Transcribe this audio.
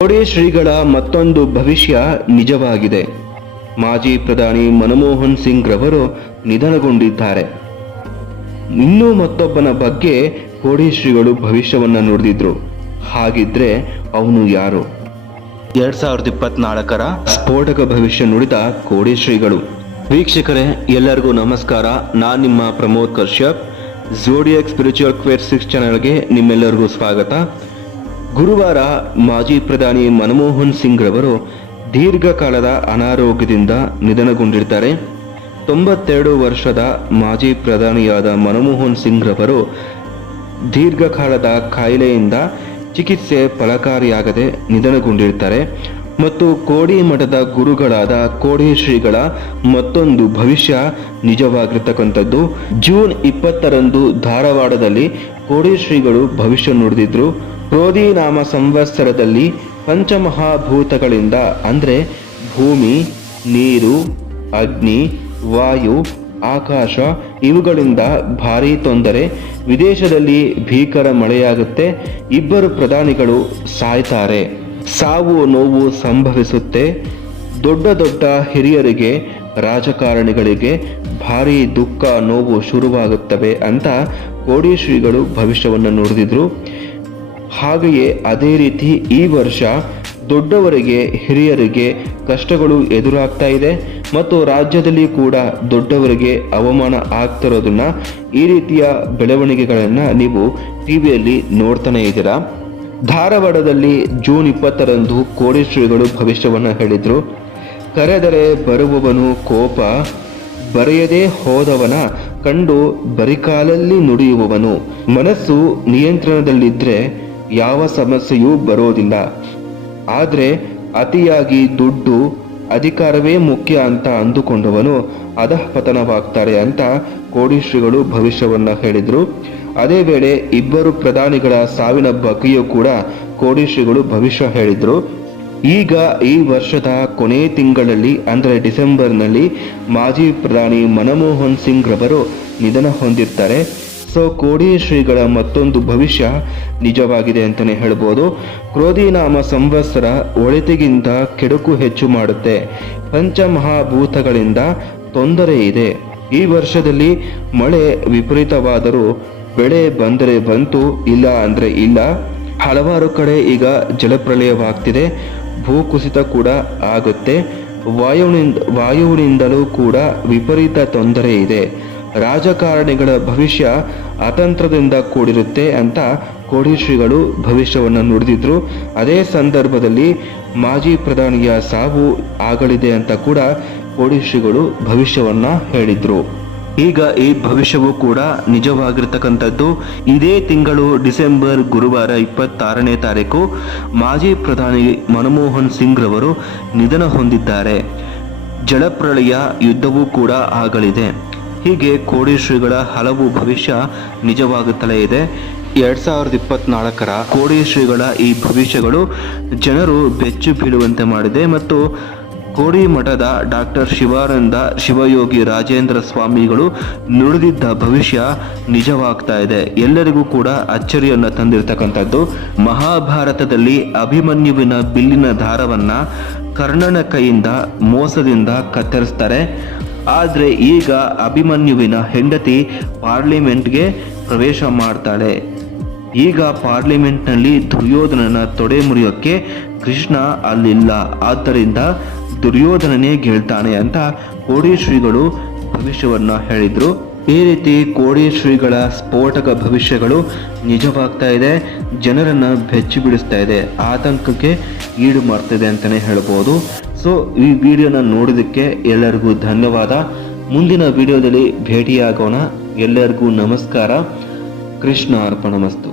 ಕೋಡಿ ಶ್ರೀಗಳ ಮತ್ತೊಂದು ಭವಿಷ್ಯ ನಿಜವಾಗಿದೆ. ಮಾಜಿ ಪ್ರಧಾನಿ ಮನಮೋಹನ್ ಸಿಂಗ್ ರವರು ನಿಧನಗೊಂಡಿದ್ದಾರೆ. ಇನ್ನೂ ಮತ್ತೊಬ್ಬನ ಬಗ್ಗೆ ಕೋಡಿ ಶ್ರೀಗಳು ಭವಿಷ್ಯವನ್ನ ನುಡಿದಿದ್ರು. ಹಾಗಿದ್ರೆ ಅವನು ಯಾರು? 2024ರ ಸ್ಫೋಟಕ ಭವಿಷ್ಯ ನುಡಿದ ಕೋಡಿ ಶ್ರೀಗಳು. ವೀಕ್ಷಕರೇ, ಎಲ್ಲರಿಗೂ ನಮಸ್ಕಾರ. ನಾನು ನಿಮ್ಮ ಪ್ರಮೋದ್ ಕಶ್ಯಪ್. ಝೋಡಿಯಾಕ್ ಸ್ಪಿರಿಚುವಲ್ ಕ್ವೇರ್ 6 ಚಾನೆಲ್ಗೆ ನಿಮ್ಮೆಲ್ಲರಿಗೂ ಸ್ವಾಗತ. ಗುರುವಾರ ಮಾಜಿ ಪ್ರಧಾನಿ ಮನಮೋಹನ್ ಸಿಂಗ್ ರವರು ದೀರ್ಘಕಾಲದ ಅನಾರೋಗ್ಯದಿಂದ ನಿಧನಗೊಂಡಿರ್ತಾರೆ. 92 ವರ್ಷದ ಮಾಜಿ ಪ್ರಧಾನಿಯಾದ ಮನಮೋಹನ್ ಸಿಂಗ್ ರವರು ದೀರ್ಘಕಾಲದ ಕಾಯಿಲೆಯಿಂದ ಚಿಕಿತ್ಸೆ ಫಲಕಾರಿಯಾಗದೆ ನಿಧನಗೊಂಡಿರ್ತಾರೆ. ಮತ್ತು ಕೋಡಿ ಮಠದ ಗುರುಗಳಾದ ಕೋಡಿ ಶ್ರೀಗಳ ಮತ್ತೊಂದು ಭವಿಷ್ಯ ನಿಜವಾಗಿರ್ತಕ್ಕಂಥದ್ದು. ಜೂನ್ 20ರಂದು ಧಾರವಾಡದಲ್ಲಿ ಕೋಡಿ ಶ್ರೀಗಳು ಭವಿಷ್ಯ ನುಡಿದಿದ್ರು. ಕ್ರೋಧಿ ನಾಮ ಸಂವತ್ಸರದಲ್ಲಿ ಪಂಚಮಹಾಭೂತಗಳಿಂದ ಅಂದರೆ ಭೂಮಿ, ನೀರು, ಅಗ್ನಿ, ವಾಯು, ಆಕಾಶ ಇವುಗಳಿಂದ ಭಾರೀ ತೊಂದರೆ, ವಿದೇಶದಲ್ಲಿ ಭೀಕರ ಮಳೆಯಾಗುತ್ತೆ, 2 ಪ್ರಧಾನಿಗಳು ಸಾಯ್ತಾರೆ, ಸಾವು ನೋವು ಸಂಭವಿಸುತ್ತೆ, ದೊಡ್ಡ ದೊಡ್ಡ ಹಿರಿಯರಿಗೆ ರಾಜಕಾರಣಿಗಳಿಗೆ ಭಾರೀ ದುಃಖ ನೋವು ಶುರುವಾಗುತ್ತವೆ ಅಂತ ಕೋಡಿ ಶ್ರೀಗಳು ಭವಿಷ್ಯವನ್ನು ನುಡಿದಿದ್ರು. ಹಾಗೆಯೇ ಅದೇ ರೀತಿ ಈ ವರ್ಷ ದೊಡ್ಡವರಿಗೆ ಹಿರಿಯರಿಗೆ ಕಷ್ಟಗಳು ಎದುರಾಗ್ತಾ ಇದೆ ಮತ್ತು ರಾಜ್ಯದಲ್ಲಿ ಕೂಡ ದೊಡ್ಡವರಿಗೆ ಅವಮಾನ ಆಗ್ತಿರೋದನ್ನ ಈ ರೀತಿಯ ಬೆಳವಣಿಗೆಗಳನ್ನು ನೀವು ಟಿವಿಯಲ್ಲಿ ನೋಡ್ತಾನೆ ಇದ್ದೀರಾ. ಧಾರವಾಡದಲ್ಲಿ ಜೂನ್ 20ರಂದು ಕೋಡಿ ಶ್ರೀಗಳು ಭವಿಷ್ಯವನ್ನು ಹೇಳಿದ್ರು. ಕರೆದರೆ ಬರುವವನು ಕೋಪ, ಬರೆಯದೇ ಹೋದವನ ಕಂಡು ಬರಿಕಾಲಲ್ಲಿ ನುಡಿಯುವವನು. ಮನಸ್ಸು ನಿಯಂತ್ರಣದಲ್ಲಿದ್ದರೆ ಯಾವ ಸಮಸ್ಯೆಯೂ ಬರೋದಿಲ್ಲ. ಆದರೆ ಅತಿಯಾಗಿ ದುಡ್ಡು ಅಧಿಕಾರವೇ ಮುಖ್ಯ ಅಂತ ಅಂದುಕೊಂಡವನು ಅಧಃಪತನವಾಗ್ತಾರೆ ಅಂತ ಕೋಡಿ ಶ್ರೀಗಳು ಭವಿಷ್ಯವನ್ನ ಹೇಳಿದ್ರು. ಅದೇ ವೇಳೆ 2 ಪ್ರಧಾನಿಗಳ ಸಾವಿನ ಬಗ್ಗೆಯೂ ಕೂಡ ಕೋಡಿ ಶ್ರೀಗಳು ಭವಿಷ್ಯ ಹೇಳಿದ್ರು. ಈಗ ಈ ವರ್ಷದ ಕೊನೆ ತಿಂಗಳಲ್ಲಿ ಅಂದರೆ ಡಿಸೆಂಬರ್ನಲ್ಲಿ ಮಾಜಿ ಪ್ರಧಾನಿ ಮನಮೋಹನ್ ಸಿಂಗ್ ರವರು ನಿಧನ ಹೊಂದಿರ್ತಾರೆ. ಸೊ ಕೋಡಿ ಶ್ರೀಗಳ ಮತ್ತೊಂದು ಭವಿಷ್ಯ ನಿಜವಾಗಿದೆ ಅಂತಲೇ ಹೇಳ್ಬೋದು. ಕ್ರೋಧಿ ನಾಮ ಸಂವತ್ಸರ ಒಳಿತಿಗಿಂತ ಕೆಡುಕು ಹೆಚ್ಚು ಮಾಡುತ್ತೆ. ಪಂಚಮಹಾಭೂತಗಳಿಂದ ತೊಂದರೆ ಇದೆ. ಈ ವರ್ಷದಲ್ಲಿ ಮಳೆ ವಿಪರೀತವಾದರೂ ಬೆಳೆ ಬಂದರೆ ಬಂತು, ಇಲ್ಲ ಅಂದರೆ ಇಲ್ಲ. ಹಲವಾರು ಕಡೆ ಈಗ ಜಲಪ್ರಳಯವಾಗ್ತಿದೆ, ಭೂಕುಸಿತ ಕೂಡ ಆಗುತ್ತೆ. ವಾಯುವಿನಿಂದಲೂ ಕೂಡ ವಿಪರೀತ ತೊಂದರೆ ಇದೆ. ರಾಜಕಾರಣಿಗಳ ಭವಿಷ್ಯ ಅತಂತ್ರದಿಂದ ಕೂಡಿರುತ್ತೆ ಅಂತ ಕೋಡಿ ಶ್ರೀಗಳು ಭವಿಷ್ಯವನ್ನು ನುಡಿದಿದ್ರು. ಅದೇ ಸಂದರ್ಭದಲ್ಲಿ ಮಾಜಿ ಪ್ರಧಾನಿಯ ಸಾವು ಆಗಲಿದೆ ಅಂತ ಕೂಡ ಕೋಡಿ ಶ್ರೀಗಳು ಭವಿಷ್ಯವನ್ನ ಹೇಳಿದ್ರು. ಈಗ ಈ ಭವಿಷ್ಯವು ಕೂಡ ನಿಜವಾಗಿರ್ತಕ್ಕಂಥದ್ದು. ಇದೇ ತಿಂಗಳು ಡಿಸೆಂಬರ್ ಗುರುವಾರ 26ನೇ ತಾರೀಕು ಮಾಜಿ ಪ್ರಧಾನಿ ಮನಮೋಹನ್ ಸಿಂಗ್ ರವರು ನಿಧನ ಹೊಂದಿದ್ದಾರೆ. ಜಲಪ್ರಳಯ ಯುದ್ಧವೂ ಕೂಡ ಆಗಲಿದೆ. ಹೀಗೆ ಕೋಡಿ ಶ್ರೀಗಳ ಹಲವು ಭವಿಷ್ಯ ನಿಜವಾಗುತ್ತಲೇ ಇದೆ. 2024ರ ಕೋಡಿ ಶ್ರೀಗಳ ಈ ಭವಿಷ್ಯಗಳು ಜನರು ಬೆಚ್ಚು ಬೀಳುವಂತೆ ಮಾಡಿದೆ ಮತ್ತು ಕೋಡಿ ಮಠದ ಡಾಕ್ಟರ್ ಶಿವಾನಂದ ಶಿವಯೋಗಿ ರಾಜೇಂದ್ರ ಸ್ವಾಮಿಗಳು ನುಡಿದಿದ್ದ ಭವಿಷ್ಯ ನಿಜವಾಗ್ತಾ ಇದೆ. ಎಲ್ಲರಿಗೂ ಕೂಡ ಅಚ್ಚರಿಯನ್ನ ತಂದಿರತಕ್ಕಂಥದ್ದು. ಮಹಾಭಾರತದಲ್ಲಿ ಅಭಿಮನ್ಯುವಿನ ಬಿಲ್ಲಿನ ದಾರವನ್ನ ಕರ್ಣನ ಕೈಯಿಂದ ಮೋಸದಿಂದ ಕತ್ತರಿಸ್ತಾರೆ. ಆದರೆ ಈಗ ಅಭಿಮನ್ಯುವಿನ ಹೆಂಡತಿ ಪಾರ್ಲಿಮೆಂಟ್ಗೆ ಪ್ರವೇಶ ಮಾಡ್ತಾಳೆ. ಈಗ ಪಾರ್ಲಿಮೆಂಟ್ನಲ್ಲಿ ದುರ್ಯೋಧನನ ತೊಡೆ ಮುರಿಯೋಕ್ಕೆ ಕೃಷ್ಣ ಅಲ್ಲಿಲ್ಲ, ಆದ್ದರಿಂದ ದುರ್ಯೋಧನನೇ ಗೆಲ್ತಾನೆ ಅಂತ ಕೋಡಿ ಶ್ರೀಗಳು ಭವಿಷ್ಯವನ್ನ ಹೇಳಿದ್ರು. ಈ ರೀತಿ ಕೋಡಿ ಶ್ರೀಗಳ ಸ್ಫೋಟಕ ಭವಿಷ್ಯಗಳು ನಿಜವಾಗ್ತಾ ಇದೆ. ಜನರನ್ನ ಬೆಚ್ಚಿ ಬಿಡಿಸ್ತಾ ಇದೆ, ಆತಂಕಕ್ಕೆ ಈಡು ಮಾಡ್ತಿದೆ ಅಂತಲೇ ಹೇಳ್ಬೋದು. ಸೊ ಈ ವಿಡಿಯೋನ ನೋಡೋದಕ್ಕೆ ಎಲ್ಲರಿಗೂ ಧನ್ಯವಾದ. ಮುಂದಿನ ವಿಡಿಯೋದಲ್ಲಿ ಭೇಟಿಯಾಗೋಣ. ಎಲ್ಲರಿಗೂ ನಮಸ್ಕಾರ. ಕೃಷ್ಣ ಅರ್ಪಣಮಸ್ತು.